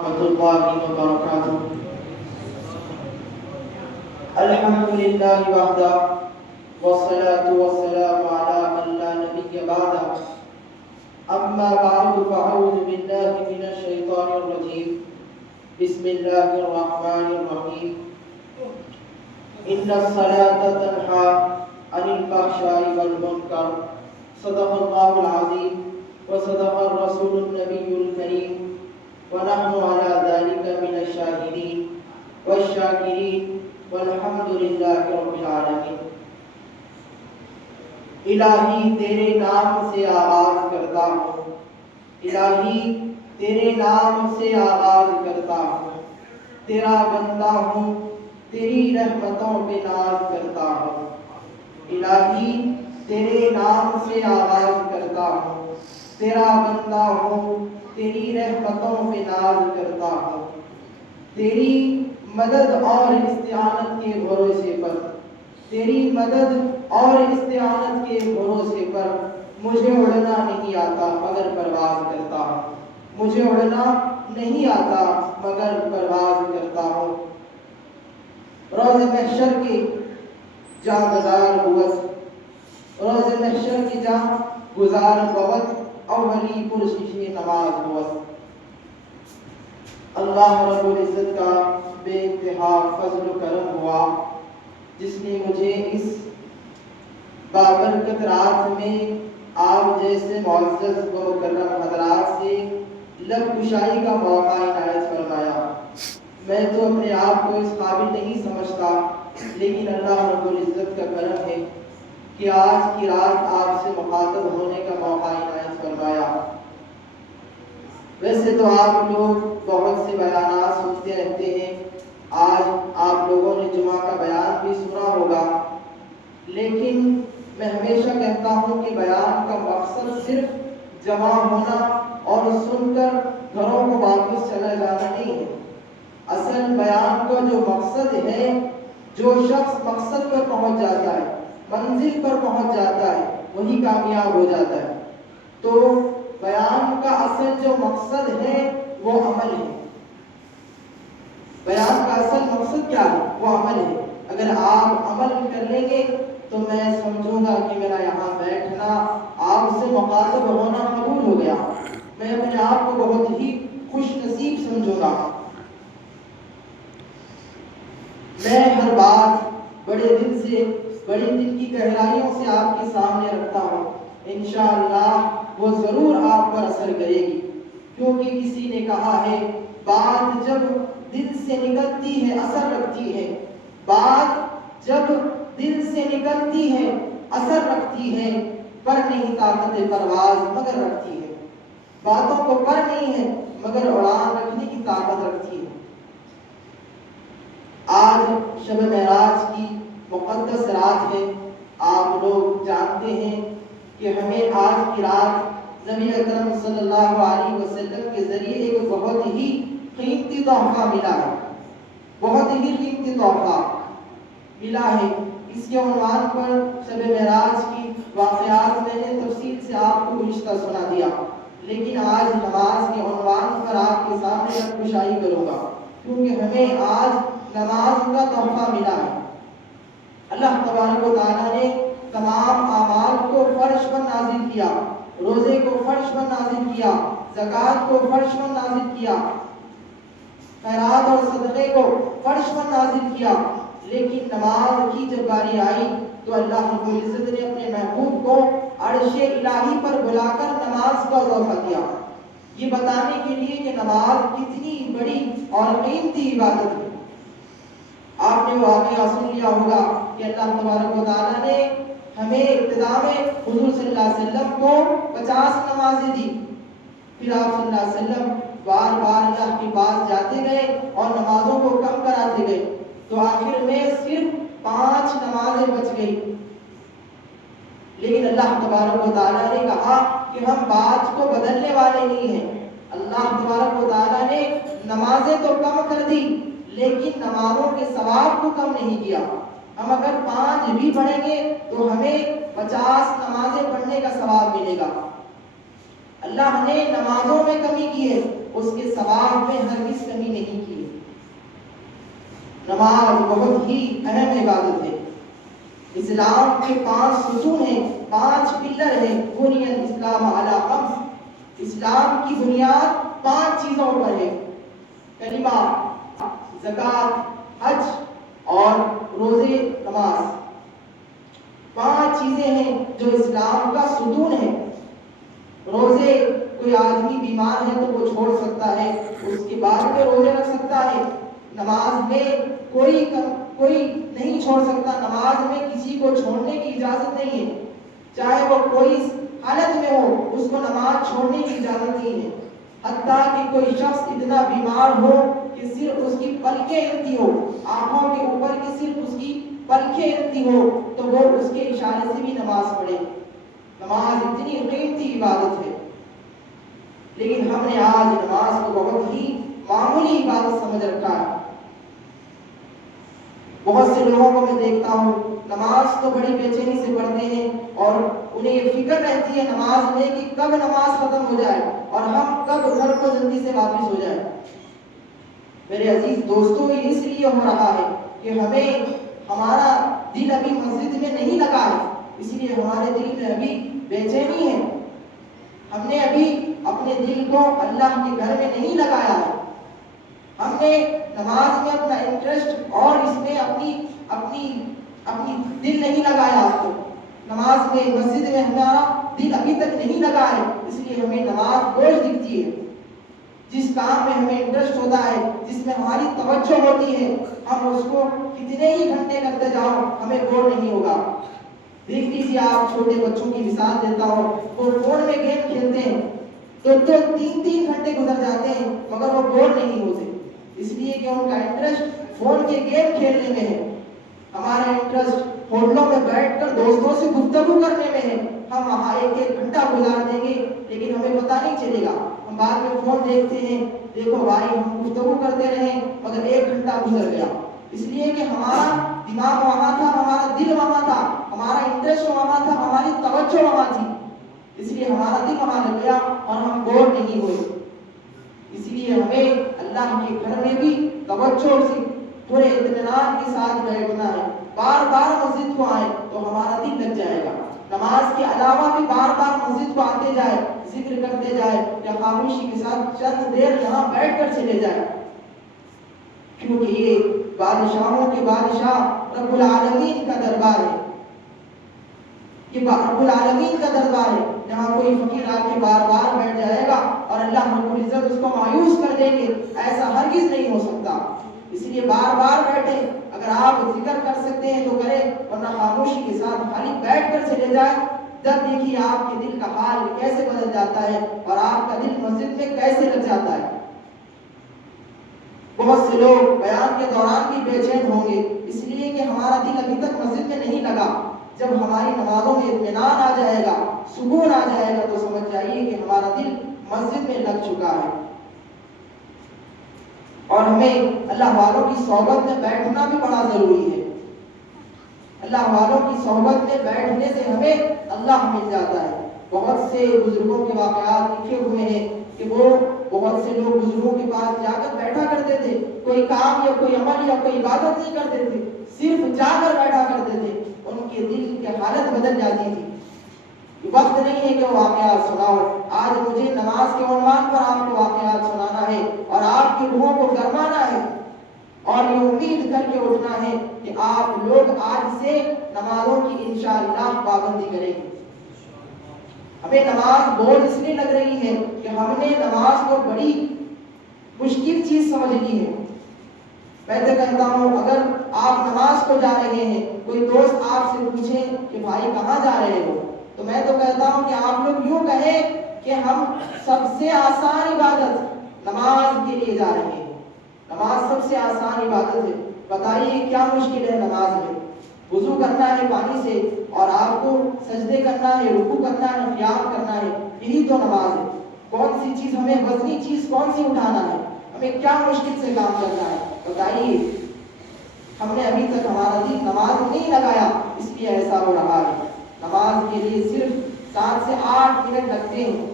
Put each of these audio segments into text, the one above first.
ورحمۃ اللہ وبرکاتہ۔ الحمد للہ وحدہ والصلاة والسلام علی من لا نبی بعدہ، اما بعد فاعوذ باللہ من الشیطان الرجیم، بسم اللہ الرحمن الرحیم۔ ان الصلاة تنہی عن الفحشاء والمنکر، صدق اللہ العظیم وصدق الرسول النبی الکریم، ونحن على ذلك من الشاهدين والشاكرين والحمد لله رب العالمين۔ الہی تیرے نام سے آغاز کرتا ہوں، الہی تیرے نام سے آغاز کرتا ہوں، تیرا بندہ ہوں، تیری رحمتوں پہ ناز کرتا ہوں۔ الہی تیرے نام سے آغاز کرتا ہوں، تیرا بندہ ہوں، تیری رحمتوں پہ ناز کرتا ہوں۔ تیری مدد اور استعانت کے بھروسے پر، تیری مدد اور استعانت کے بھروسے پر مجھے اڑنا نہیں آتا مگر پرواز کرتا ہوں، مجھے اڑنا نہیں آتا مگر پرواز کرتا ہوں۔ روز محشر کے جاں گزار ہوت، روز محشر کی جاں گزار بوت، اولی پرسش نماز ہوت۔ اللہ رب العزت کا بے انتہا فضل و کرم ہوا جس نے مجھے اس بابرکت رات میں آپ جیسے معزز و مکرم حضرات سے لب کشائی کا موقع عنایت فرمایا۔ میں تو اپنے آپ کو اس قابل نہیں سمجھتا، لیکن اللہ رب العزت کا کرم ہے کہ آج کی رات آپ سے مخاطب ہونے کا موقع عنایت فرمایا۔ ویسے تو آپ لوگ بہت سے بیانات سنتے رہتے ہیں، آج آپ لوگوں نے جمعہ کا بیان بھی سنا ہوگا، لیکن میں ہمیشہ کہتا ہوں کہ بیان کا مقصد صرف جمع ہونا اور سن کر گھروں کو واپس چلا جانا نہیں ہے۔ اصل بیان کا جو مقصد ہے، جو شخص مقصد پر پہنچ جاتا ہے، منزل پر پہنچ جاتا ہے، وہی کامیاب ہو جاتا ہے۔ تو بیان کا اصل جو مقصد ہے وہ عمل ہے۔ بیان کا اصل مقصد کیا ہے؟ وہ عمل ہے۔ اگر آپ عمل کر لیں گے تو میں سمجھوں گا کہ میرا یہاں بیٹھنا، آپ سے مخاطب ہونا قبول ہو گیا، میں اپنے آپ کو بہت ہی خوش نصیب سمجھوں گا۔ میں ہر بات بڑے دل سے، بڑی دل کی گہرائیوں سے آپ کے سامنے رکھتا ہوں، انشاءاللہ وہ ضرور آپ پر اثر کرے گی، کیونکہ کسی نے کہا ہے بات جب دل سے نکلتی ہے اثر رکھتی ہے، بات جب دل سے نکلتی ہے اثر رکھتی ہے، پر نہیں طاقت پرواز مگر رکھتی ہے۔ باتوں کو پر نہیں ہے مگر اڑان رکھنے کی طاقت رکھتی ہے۔ آج شب معراج کی مقدس رات ہے، آپ لوگ جانتے ہیں کہ ہمیں آج کی رات نبی اکرم صلی اللہ علیہ وسلم کے ذریعے ایک بہت ہی قیمتی تحفہ ملا ہے، بہت ہی قیمتی تحفہ ملا ہے۔ اس کے عنوان پر شب معراج کی واقعات میں نے تفصیل سے آپ کو گزشتہ سنا دیا، لیکن آج نماز کے عنوان پر آپ کے سامنے لب کشائی کروں گا، کیونکہ ہمیں آج نماز کا تحفہ ملا ہے۔ اللہ تبارک و تعالیٰ نے تمام اعمال کو فرش پر نازل کیا، روزے کو فرش پر نازل کیا، زکوٰۃ کو فرش پر نازل کیا، خیرات اور صدقے کو فرش پر نازل کیا، لیکن نماز کی جب باری آئی تو اللہ رب العزت نے اپنے محبوب کو عرش الہی پر بلا کر نماز کا تحفہ دیا، یہ بتانے کے لیے کہ نماز کتنی بڑی اور قیمتی عبادت ہے۔ آپ نے واقعہ سن لیا ہوگا کہ اللہ تبارک و تعالیٰ نے ہمیں ابتدا میں حضور صلی اللہ علیہ وسلم کو 50 نمازیں دی، پھر آپ صلی اللہ علیہ وسلم بار بار اللہ کے پاس جاتے گئے اور نمازوں کو کم کراتے گئے، تو آخر میں صرف 5 نمازیں بچ گئی۔ لیکن اللہ تبارک و تعالیٰ نے کہا کہ ہم بات کو بدلنے والے نہیں ہیں۔ اللہ تبارک و تعالیٰ نے نمازیں تو کم کر دی، لیکن نمازوں کے ثواب کو کم نہیں کیا۔ ہم اگر 5 بھی پڑھیں گے تو ہمیں 50 نمازیں پڑھنے کا ثواب ملے گا۔ اللہ نے نمازوں میں کمی کی ہے، اس کے ثواب میں ہرگز کمی نہیں کی۔ نماز بہت ہی اہم عبادت ہے۔ اسلام کے 5 ستون ہیں، 5 پلر ہیں۔ بنی الاسلام علی 5، اسلام کی بنیاد 5 چیزوں پر ہے: کلمہ، زکوٰۃ، حج اور روزے نماز۔ 5 چیزیں ہیں جو اسلام کا ستون ہے۔ روزے، کوئی آدمی بیمار ہے تو وہ چھوڑ سکتا ہے، اس کے بعد میں روزے رکھ سکتا ہے۔ نماز میں کوئی نہیں چھوڑ سکتا، نماز میں کسی کو چھوڑنے کی اجازت نہیں ہے، چاہے وہ کوئی حالت میں ہو، اس کو نماز چھوڑنے کی اجازت نہیں ہے۔ حتیٰ کہ کوئی شخص اتنا بیمار ہو کہ صرف اس کی پلکیں ہلتی ہو، آنکھوں کے اوپر کی صرف اس کی پلکیں ہلتی ہو، تو وہ اس کے اشارے سے بھی نماز پڑھے۔ نماز اتنی قیمتی عبادت ہے، لیکن ہم نے آج نماز کو بہت ہی معمولی عبادت سمجھ رکھا ہے۔ بہت سے لوگوں کو میں دیکھتا ہوں نماز تو بڑی بے چینی سے پڑھتے ہیں، اور انہیں یہ فکر رہتی ہے نماز میں کہ کب نماز ختم ہو جائے اور ہم کب گھر کو جلدی سے واپس ہو جائے۔ میرے عزیز دوستو، یہ اس لیے ہو رہا ہے کہ ہمارا دل ابھی مسجد میں نہیں لگا ہے، اس لیے ہمارے دل میں ابھی بے چینی ہے۔ ہم نے ابھی اپنے دل کو اللہ کے گھر میں نہیں لگایا ہے۔ ہم نے نماز میں اپنا انٹرسٹ اور اس میں اپنی دل نہیں لگایا۔ تو نماز میں، مسجد میں ہمارا دل ابھی تک نہیں لگا ہے، اس لیے ہمیں نماز بوجھ دکھتی ہے۔ جس کام میں ہمیں انٹرسٹ ہوتا ہے، جس میں ہماری توجہ ہوتی ہے، ہم اس کو کتنے ہی گھنٹے کرتے جاؤ ہمیں بور نہیں ہوگا۔ دیکھ لیجیے، آپ چھوٹے بچوں کی مثال دیتا ہوں، وہ فون میں گیم کھیلتے ہیں تو 3 گھنٹے گزر جاتے ہیں مگر وہ بور نہیں ہوتے، اس لیے کہ ان کا انٹرسٹ فون کے گیم کھیلنے میں ہے۔ ہمارا انٹرسٹ ہوٹلوں میں بیٹھ کر دوستوں سے گفتگو کرنے میں ہے۔ ہم وہاں 1 گھنٹہ گزار دیں گے لیکن ہمیں پتہ نہیں چلے گا، ہم بعد میں فون دیکھتے ہیں، دیکھو بھائی ہم گفتگو کرتے رہے مگر 1 گھنٹہ گزر گیا، اس لیے کہ ہمارا دماغ وہاں تھا، ہمارا دل وہاں تھا، ہمارا انٹرسٹ وہاں تھا، ہماری توجہ وہاں تھی، اس لیے ہمارا دل وہاں لگ گیا اور ہم بور نہیں ہوئے۔ اس لیے ہمیں اللہ کے گھر میں بھی توجہ سے پورے اطمینان کے ساتھ بیٹھنا ہے۔ بار بار مسجد کو آئے تو ہمارا دل لگ جائے گا۔ نماز کے علاوہ بھی بار بار مسجد کو آتے جائے، ذکر کرتے جائے یا خاموشی کے ساتھ چند دیر یہاں بیٹھ کر چلے جائے، کیونکہ یہ بادشاہوں کے بادشاہ رب العالمین کا دربار ہے۔ یہ رب العالمین کا دربار ہے، جہاں کوئی فقیر آ کے بار بار بیٹھ جائے گا اور اللہ رب العزت اس کو مایوس کر دیں گے، ایسا ہرگز نہیں ہو سکتا۔ اس لیے بار بار بیٹھیں، اگر آپ ذکر کر سکتے ہیں تو کریں، ورنہ خاموشی کے ساتھ خالی بیٹھ کر چلے جائیں۔ جب دیکھیے آپ کے دل کا حال کیسے بدل جاتا ہے اور آپ کا دل مسجد میں کیسے لگ جاتا ہے۔ بہت سے لوگ بیان کے دوران بھی بے چین ہوں گے، اس لیے کہ ہمارا دل ابھی تک مسجد میں نہیں لگا۔ جب ہماری نمازوں میں اطمینان آ جائے گا، سکون آ جائے گا، تو سمجھ جائیے کہ ہمارا دل مسجد میں لگ چکا ہے۔ اور ہمیں اللہ والوں کی صحبت میں بیٹھنا بھی بڑا ضروری ہے۔ اللہ والوں کی صحبت میں بیٹھنے سے ہمیں اللہ مل جاتا ہے۔ بہت سے بزرگوں کے واقعات لکھے ہوئے ہیں کہ وہ بہت سے لوگ بزرگوں کے پاس جا کر بیٹھا کرتے تھے، کوئی کام یا کوئی عمل یا کوئی عبادت نہیں کرتے تھے، صرف جا کر بیٹھا کرتے تھے، ان کے دل کی حالت بدل جاتی تھی۔ وقت نہیں ہے کہ وہ واقعات سناؤ، آج مجھے نماز کے عنوان پر آپ کو واقعات سنانا ہے اور آپ کی روحوں کو گرمانا ہے اور یہ امید کر کے اٹھنا ہے کہ آپ لوگ آج سے نمازوں کی انشاءاللہ پابندی کریں گے۔ ہمیں نماز بوجھ اس لیے لگ رہی ہے کہ ہم نے نماز کو بڑی مشکل چیز سمجھ لی ہے۔ میں تو کہتا ہوں اگر آپ نماز کو جا رہے ہیں، کوئی دوست آپ سے پوچھے کہ بھائی کہاں جا رہے ہو، تو میں تو کہتا ہوں کہ آپ لوگ یوں کہیں کہ ہم سب سے آسان عبادت نماز کے لیے جا رہے ہیں۔ نماز سب سے آسان عبادت ہے، بتائیے کیا مشکل ہے نماز میں؟ وضو کرنا ہے پانی سے اور آپ کو سجدے کرنا ہے، رکوع کرنا ہے، قیام کرنا ہے، یہی تو نماز ہے۔ کون سی چیز ہمیں وزنی چیز کون سی اٹھانا ہے؟ ہمیں کیا مشکل سے کام کرنا ہے بتائیے؟ ہم نے ابھی تک ہمارا دل نماز میں نہیں لگایا، اس لیے ایسا ہو رہا ہے۔ نماز کے لیے صرف 7 سے 8 منٹ لگتے ہیں،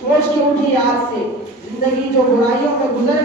سوچ کے اٹھیں آج سے، زندگی جو برائیوں میں گزر